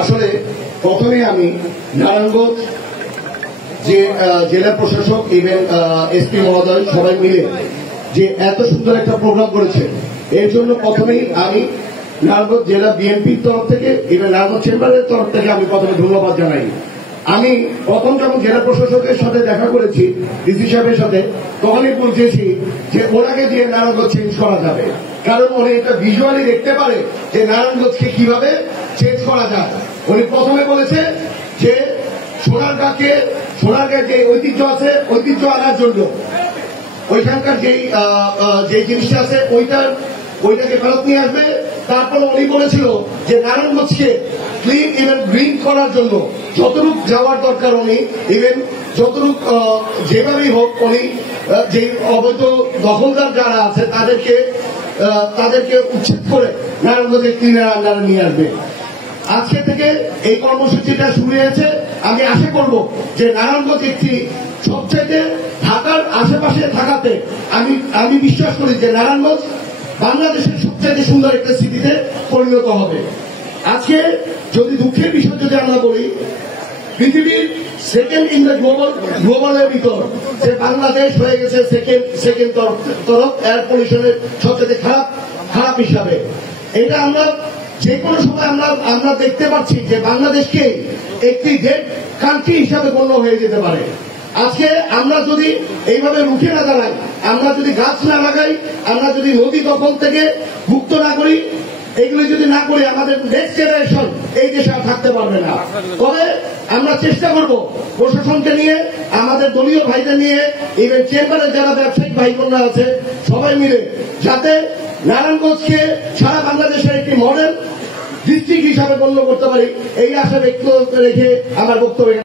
আসলে প্রথমে আমি নারায়ণগঞ্জ যে জেলা প্রশাসক ইভেন এসপি মহোদয় সবাই মিলে যে এত সুন্দর একটা প্রোগ্রাম করেছে এর জন্য প্রথমেই আমি নারায়ণগঞ্জ জেলা বিএনপির তরফ থেকে ইভেন নারায়ণগঞ্জ চেম্বারের তরফ থেকে আমি প্রথমে ধন্যবাদ জানাই। আমি প্রথম যখন জেলা প্রশাসকের সাথে দেখা করেছি ডিসি সাহেবের সাথে তখনই বলতেছি যে ওনাকে দিয়ে নারায়ণগঞ্জ চেঞ্জ করা যাবে, কারণ উনি এটা ভিজুয়ালি দেখতে পারে যে নারায়ণগঞ্জকে কিভাবে চেঞ্জ করা যায়। উনি প্রথমে বলেছে যে সোনারগাঁকে যে ঐতিহ্য আছে ঐতিহ্য আনার জন্য ওইখানকার যে জিনিসটা আছে ওইটাকে ফেরত নিয়ে আসবে। তারপরে উনি বলেছিল যে নারায়ণগঞ্জকে ক্লিন ইভেন গ্রিন করার জন্য যতটুক যাওয়ার দরকার উনি ইভেন যতটুক যেভাবেই হোক উনি যে অবৈধ দখলদার যারা আছে তাদেরকে উচ্ছেদ করে নারায়ণগঞ্জে ক্লিনের আন্ডারে নিয়ে আসবে। আজকে থেকে এই কর্মসূচিটা শুরু হয়েছে। আমি আশা করব যে নারায়ণগঞ্জ একটি সবচাইতে ঢাকার আশেপাশে থাকাতে আমি বিশ্বাস করি যে নারায়ণগঞ্জ বাংলাদেশের সবচাইতে সুন্দর একটা সিটিতে পরিণত হবে। আজকে যদি দুঃখের বিষয় যদি আমরা বলি, পৃথিবীর সেকেন্ড ইন দ্য গ্লোবালের ভিতর যে বাংলাদেশ হয়ে গেছে সেকেন্ড তরফ এয়ার পলিউশনের সবচেয়ে খারাপ হিসাবে। এটা আমরা যে কোনো সময় আমরা দেখতে পাচ্ছি যে বাংলাদেশকে একটি গ্রেট কান্ট্রি হিসাবে গণ্য হয়ে যেতে পারে। আজকে আমরা যদি এইভাবে রুখে না দাঁড়াই, আমরা যদি গাছ না লাগাই, আমরা যদি নদী দখল থেকে মুক্ত না করি, এগুলি যদি না করি আমাদের নেক্সট জেনারেশন এই দেশে আর থাকতে পারবে না। তবে আমরা চেষ্টা করব প্রশাসনকে নিয়ে, আমাদের দলীয় ভাইদের নিয়ে, ইভেন চেম্বারের যারা ব্যবসায়িক ভাই বোনরা আছে সবাই মিলে যাতে নারায়ণগঞ্জকে সারা বাংলাদেশের একটি মডেল ডিস্ট্রিক্ট হিসাবে গণ্য করতে পারি, এই আশা ব্যক্ত রেখে আমার বক্তব্য